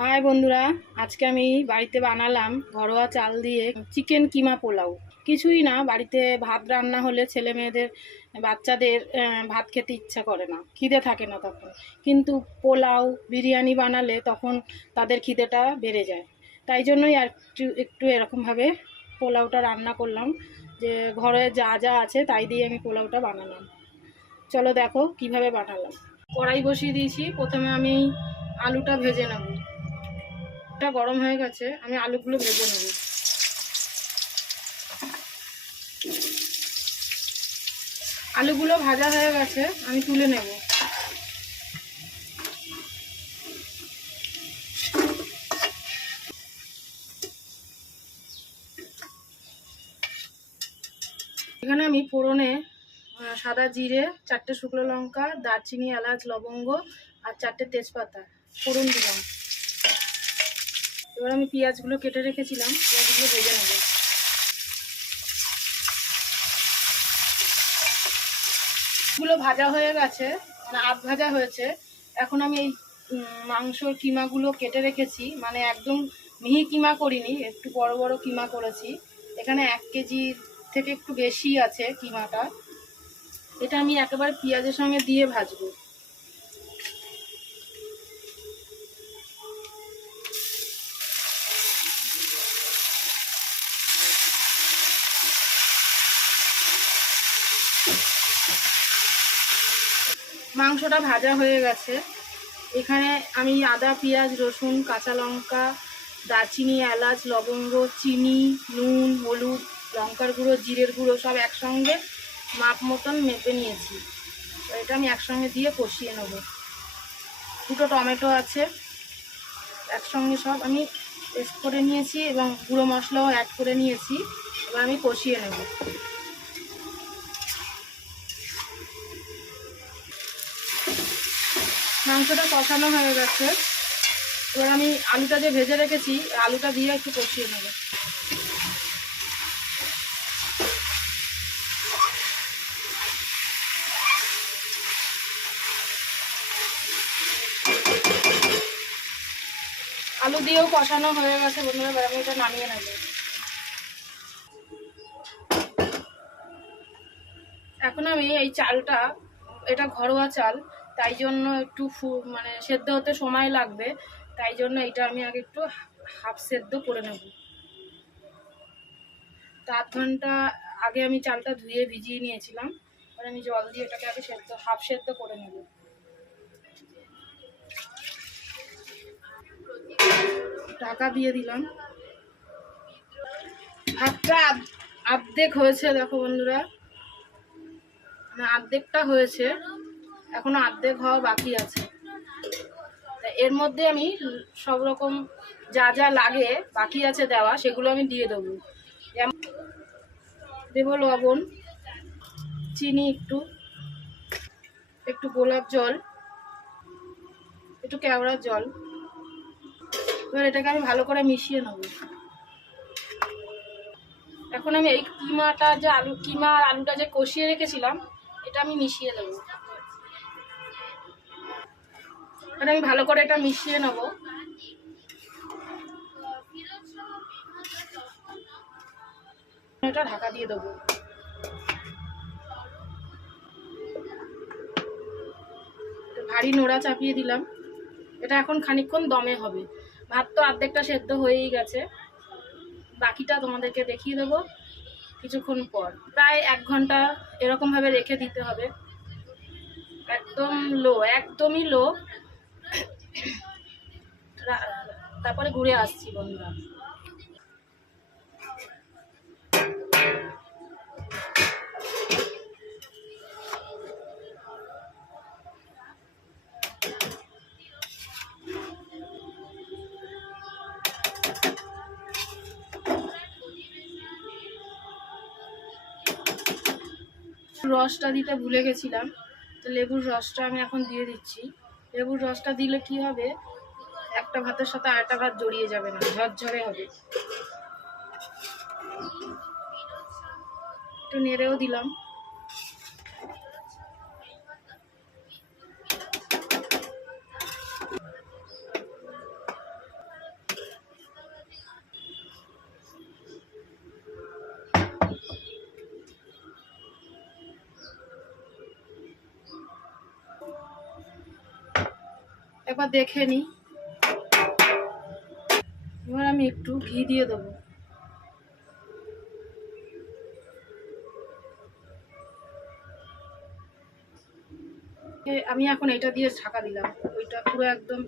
High বন্ধুরা, আজকে আমি বাড়িতে বানালাম ঘরোয়া চাল দিয়ে চিকেন কিমা পোলাও। কিছুই না, বাড়িতে ভাত রান্না হলে ছেলে মেয়েদের বাচ্চাদের ভাত খেতে ইচ্ছা করে না, খিদে থাকে না তখন। কিন্তু পোলাও বিরিয়ানি বানালে তখন তাদের খিদেটা বেড়ে যায়। তাই জন্যই আর একটু একটু এরকমভাবে পোলাওটা রান্না করলাম, যে ঘরে যা যা আছে তাই দিয়ে আমি পোলাওটা বানালাম। চলো দেখো কিভাবে বানালাম। কড়াই বসিয়ে দিয়েছি, প্রথমে আমি আলুটা ভেজে নেব। এটা গরম হয়ে গেছে, আমি আলুগুলো ভেজে নেব। আলুগুলো ভাজা হয়ে গেছে, আমি তুলে নেব। এখানে আমি ফোড়নে সাদা জিরে, 4টে শুকনো লঙ্কা, দারচিনি, এলাচ, লবঙ্গ আর 4টে তেজপাতা ফোড়ন দিলাম। এবার আমি পেঁয়াজগুলো কেটে রেখেছিলাম, পেঁয়াজগুলো ভেজে নেব। গুলো ভাজা হয়ে গেছে, মানে আধ ভাজা হয়েছে। এখন আমি এই মাংসর কিমাগুলো কেটে রেখেছি, মানে একদম মিহি কিমা করিনি, একটু বড় বড় কিমা করেছি। এখানে 1 কেজি থেকে একটু বেশি আছে কিমাটা। এটা আমি একেবারে পেঁয়াজের সঙ্গে দিয়ে ভাজবো। মাংসটা ভাজা হয়ে গেছে। এখানে আমি আদা, পেঁয়াজ, রসুন, কাঁচা লঙ্কা, দারচিনি, এলাচ, লবঙ্গ, চিনি, নুন, হলুদ, লঙ্কার গুঁড়ো, জিরের গুঁড়ো সব একসঙ্গে মাপ মতন মেপে নিয়েছি। এটা আমি একসঙ্গে দিয়ে কষিয়ে নেব। 2টো টমেটো আছে, একসঙ্গে সব আমি পেস্ট করে নিয়েছি এবং গুঁড়ো মশলাও অ্যাড করে নিয়েছি। এবার আমি কষিয়ে নেব। মাংসটা কষানো হয়ে গেছে, এবার আমি আলুটা যে ভেজে রেখেছি আলুটা দিয়ে একটু কষিয়ে নেব। আলু দিয়েও কষানো হয়ে গেছে বন্ধুরা, এবার আমি এটা নামিয়ে নেব। এখন আমি এই চালটা, এটা ঘরোয়া চাল, তাই জন্য একটু মানে সেদ্ধ হতে সময় লাগবে। তাই জন্য এটা আমি আগে একটু হাফ সেদ্ধ করে নেব। 8 ঘন্টা আগে আমি চালটা ধুয়ে ভিজিয়ে নিয়েছিলাম। এবার আমি জল দিয়ে এটাকে আগে হাফ সেদ্ধ করে নেব। ঢাকা দিয়ে দিলাম। ভাতটা অর্ধেক হয়েছে, দেখো বন্ধুরা, অর্ধেকটা হয়েছে, এখনো অর্ধেক হওয়া বাকি আছে। এর মধ্যে আমি সব রকম যা যা লাগে বাকি আছে দেওয়া, সেগুলো আমি দিয়ে দেবো। দেবো লবণ, চিনি, একটু একটু গোলাপ জল, একটু কেওড়ার জল। এবার এটাকে আমি ভালো করে মিশিয়ে নেব। এখন আমি এই কিমাটা যে কিমা আর আলুটা যে কষিয়ে রেখেছিলাম এটা আমি মিশিয়ে দেবো। এটা আমি ভালো করে এটা মিশিয়ে নেব। এটা ঢাকা দিয়ে দেবো। ভারী নোড়া চাপিয়ে দিলাম। এটা এখন খানিকক্ষণ দমে হবে। ভাত তো অর্ধেকটা সেদ্ধ হয়েই গেছে, বাকিটা তোমাদেরকে দেখিয়ে দেবো কিছুক্ষণ পর। প্রায় 1 ঘন্টা এরকমভাবে রেখে দিতে হবে, একদম লো, একদমই লো। তারপরে ঘুরে আসছি বন্ধুরা। রসটা দিতে ভুলে গেছিলাম, তো লেবুর রসটা আমি এখন দিয়ে দিচ্ছি। লেবুর রসটা দিলে কি হবে, একটা ভাতের সাথে আরেকটা ভাত জড়িয়ে যাবে না, ঝরঝরে হবে। একটু নেড়েও দিলাম। একবার দেখে নিই। এবার আমি একটু ঘি দিয়ে দেবো। আমি এখন এটা দিয়ে ঢাকা দিলাম। ওইটা পুরো একদম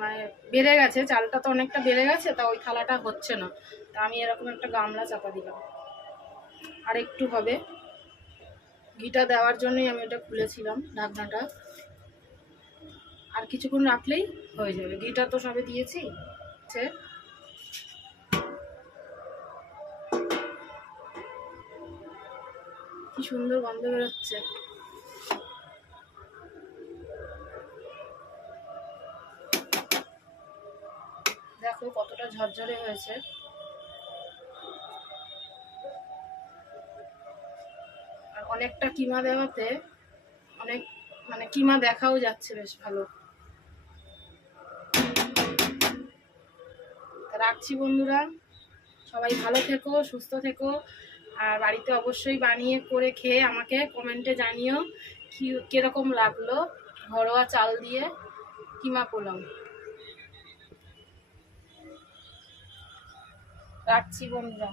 মানে বেড়ে গেছে, চালটা তো অনেকটা বেড়ে গেছে, তা ওই থালাটা হচ্ছে না। তা আমি এরকম একটা গামলা চাপা দিলাম। আর একটু হবে, ঘিটা দেওয়ার জন্যই আমি এটা খুলেছিলাম ঢাকনাটা। আর কিছুক্ষণ রাখলেই হয়ে যাবে। ঘিটা তো সবে দিয়েছি। কি সুন্দর গন্ধ বেরোচ্ছে। দেখো কতটা ঝরঝরে হয়েছে। আর অনেকটা কিমা দেওয়াতে অনেক মানে কিমা দেখাও যাচ্ছে বেশ ভালো। রাখছি বন্ধুরা, সবাই ভালো থেকো, সুস্থ থেকো। আর বাড়িতে অবশ্যই বানিয়ে করে খেয়ে আমাকে কমেন্টে জানিও কিরকম লাগলো ঘরোয়া চাল দিয়ে কিমা পোলাও। রাখছি বন্ধুরা।